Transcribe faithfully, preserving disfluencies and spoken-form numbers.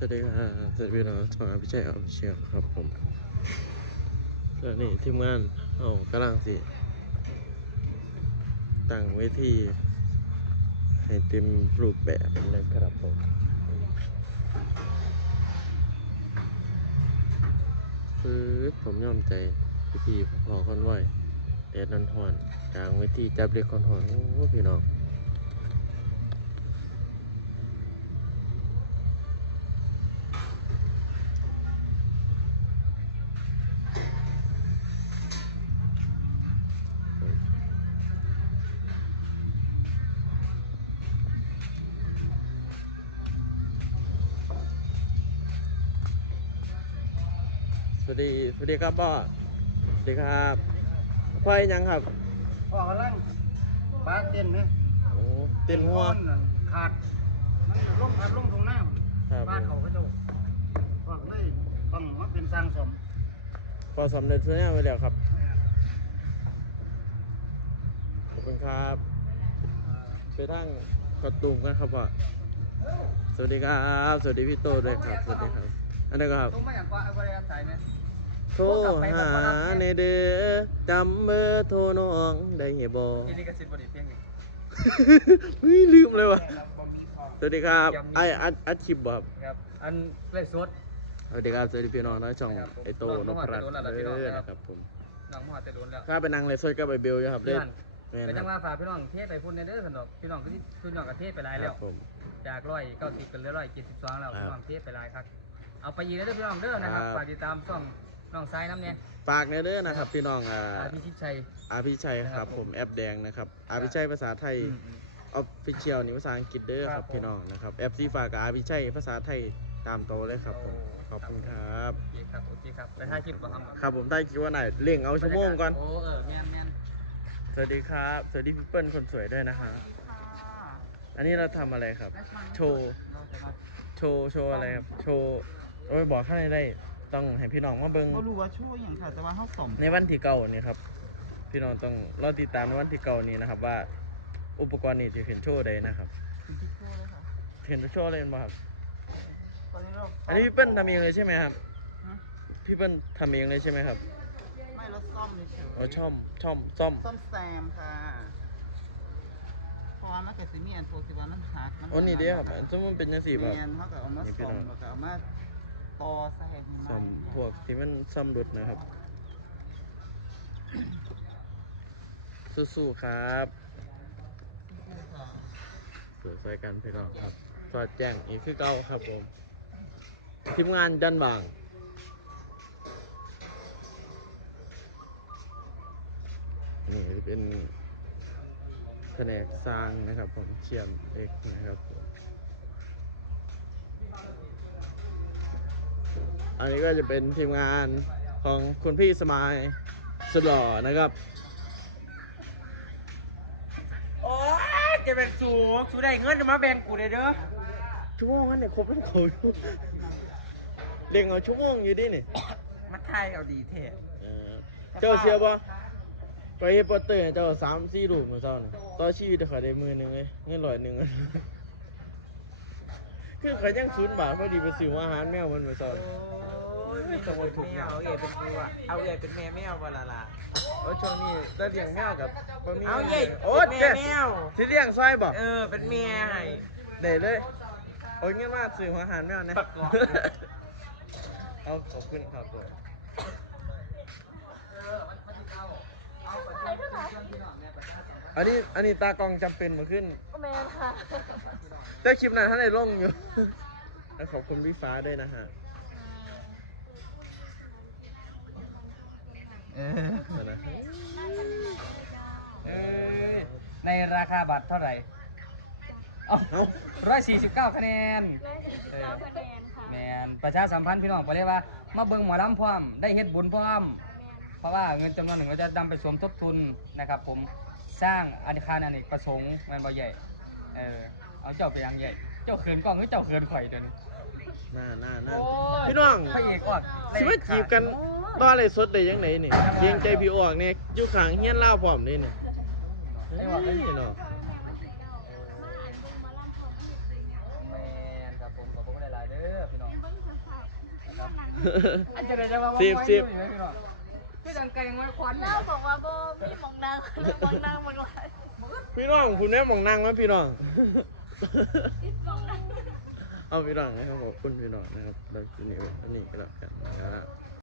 วัสดีครับสวัสดีพี่น้องช่องอภิชัยอภิเชียครับผมแล้วนี่ทีมงานเอากำลังสิตั้งเวทีให้เต็มรูปแบบเลยครับผมคือผมยอมใจพี่พี่พอคอนไหวแดดนันหอนกลางเวทีจับเด็กคอนหอนโอ้พี่น้องสวัสดีสวัสดีครับพ่อสวัสดีครับพ่อยังครับพ่อกำลังปลาเต้นไหมโอ้เต้นหัวขาดมันล่มขาดล่มตรงหน้าบ้านเขาก็จะพ่อเลยต้องมาเป็นสร้างสมพอสำเร็จเสร็จไปแล้วครับขอบคุณครับไปทั้งกระตุงนะครับพ่อสวัสดีครับสวัสดีพี่โตด้วยครับสวัสดีครับอันนี้ก็ครับต้องไม่อยากว่าอะไรใส่ไหมโทรหาในเด้อจำเบอร์โทรน้องได้เหรอบอยี่นี่ก็สิบบริเพียงนี่เฮ้ยลืมเลยว่ะสวัสดีครับไออัดอัดคลิปบ่ครับครับอันเล่สดสวัสดีครับสวัสดีพี่น้องน้อยช่องไอโตนพรัตน์เออนะครับผมน้องมหาเตลุนแล้วข้าไปนั่งเลยซอยกับไอเบลอยู่ครับเล่นไปจังว่าฝากพี่น้องเทศไปพุ่นในเด้อสนุกพี่น้องก็ที่พี่น้องกับเทศไปหลายแล้วจากร้อยเก้าสิบเป็นร้อยเจ็ดสิบสองแล้วพี่น้องเทศไปหลายครับเอาไปยืนเด้อพี่น้องเด้อนะครับฝากติดตามช่องน้องทรายน้ำเนี่ยฝากในเด้อนะครับพี่น้องอ่าอาพิชิตชัยอาพิชัยครับผมแอปแดงนะครับอาพิชัยภาษาไทยออฟฟิเชียลนี่ภาษาอังกฤษเด้อครับพี่น้องนะครับแอปซีฝากกับอาพิชัยภาษาไทยตามโตเลยครับผมขอบคุณครับโอเคครับโอเคครับไปถ่ายคลิปบ่ครับครับผมได้คิดว่าไหนเล่งเอาชั่วโมงก่อนโอ้เออแม่นแม่นสวัสดีครับสวัสดีพี่เปิ้ลคนสวยด้วยนะฮะอันนี้เราทำอะไรครับโชว์โชว์โชว์อะไรครับโชว์โอ้ยบอกข้างในได้ต้องให้พี่น้องมาเบิ้งก็รู้ว่าช่วยอย่างค่ะแต่ว่าเขาสมในวันที่เก่านี่ครับพี่น้องต้องรอติดตามในวันที่เก่านี้นะครับว่าอุปกรณ์นี้จะเห็นโชว์ใดนะครับเป็นที่ช่วยเลยค่ะเห็นโชว์อะไรบ้างครับตอนนี้เราอันนี้พี่เปิ้ลทำเองเลยใช่ไหมครับพี่เปิ้ลทำเองเลยใช่ไหมครับไม่เราซ่อมเฉยอ๋อช่อมช่อมซ่อมซ่อมแซมค่ะเพราะว่ามันเกิดซีเมนต์โฟร์สิบวันมันหักมันอ๋อนี่เดียวครับสมมติเป็นยังสี่แบบเมนเขาก็เอามาซ่อมแล้วก็เอามาต่อใส่ให้มันซ่อมพวกที่มันซ่อมรถนะครับสู้ๆครับสวยใส่กันพี่น้องครับสอดแจ้งอีกคือเก่าครับผมทีมงานจันบางนี่เป็นแผนกสร้างนะครับผมเชียมเอกนะครับผมอันนี้ก็จะเป็นทีมงานของคุณพี่สมายสุดหล่อนะครับโอ้ยจะเป็นสูงสูได้เงินจะมาแบ่งกูเลยเด้อชั่วโมงนั้นเนี่ยครบแล้วเขาเล่งเอาชั่วโมงอยู่ดิเนี่ยมาไทยเอาดีเท่เจ้าเสียบ่ไปเฮปเตอร์เจ้าสามสี่ลูกมาเจ้าเนี่ยต่อชีวิตเขาได้มือหนึ่งเลยเงินร้อยหนึ่งคือเขายังศูนย์บาทพอดีไปซื้ออาหารแมวมันมาเจ้าไม่ต้องมาถูกเอาเอ๋เป็นกูอ่ะเอาเอ๋เป็นแม่แมววะล่ะล่ะโอ้ช่วงนี้ได้เลี้ยงแมวกับบ่มีเอาเอ๋โอ้แม่แมวที่เลี้ยงซอยบ่เออเป็นแม่ให้ได้เลยโอ้ยเงี้ยมากซื้ออาหารแมวนะเอาขอบคุณครับผมอันนี้อันนี้ตากล้องจำเป็นมาขึ้นแมนค่ะแต่คลิปนั้นท่านได้ลงอยู่แล้วขอบคุณพี่ฟ้าด้วยนะฮะเออในราคาบัตรเท่าไหร่ร้อยสี่สิบเก้าคะแนนร้อยสี่สิบเก้าคะแนนค่ะแมนประชาสัมพันธ์พี่น้องไปเลยว่ามาเบิ่งหมอลำพร้อมได้เฮ็ดบุญพร้อมเพราะว่าเงินจำนวนหนึ่งเราจะนำไปสมทบทุนนะครับผมสร้างอาคารอเนกประสงค์มันบ่ใหญ่เออเอาเจ้าไปยังใหญ่เจ้าเขินกล้องหรือเจ้าเขินข่อยเดินน่าน่าน่าพี่น้องพระเอกออกสิว่าจีบกันตอนอะไรสดเลยยังไงนี่เกียงใจพี่ออกเนี่ยอยู่ข้างเฮียนเล่าพร้อมนี่เนี่ยไอ้ว่าไอ้เนาะแมนครับผมขอบคุณหลายๆเด้อพี่น้องอันจะได้จะว่าสิบสิบคือจังไก่ง้อยควันเล่าบอกว่าโบมีมองนางมองนางมองไรพี่น้องคุณแม่มองนั่งไหมพี่น้องติดมองนางเอาพี่น้องนะครับขอบคุณพี่น้องนะครับเราทีนี้อันนี้ก็แล้วกันนะครับ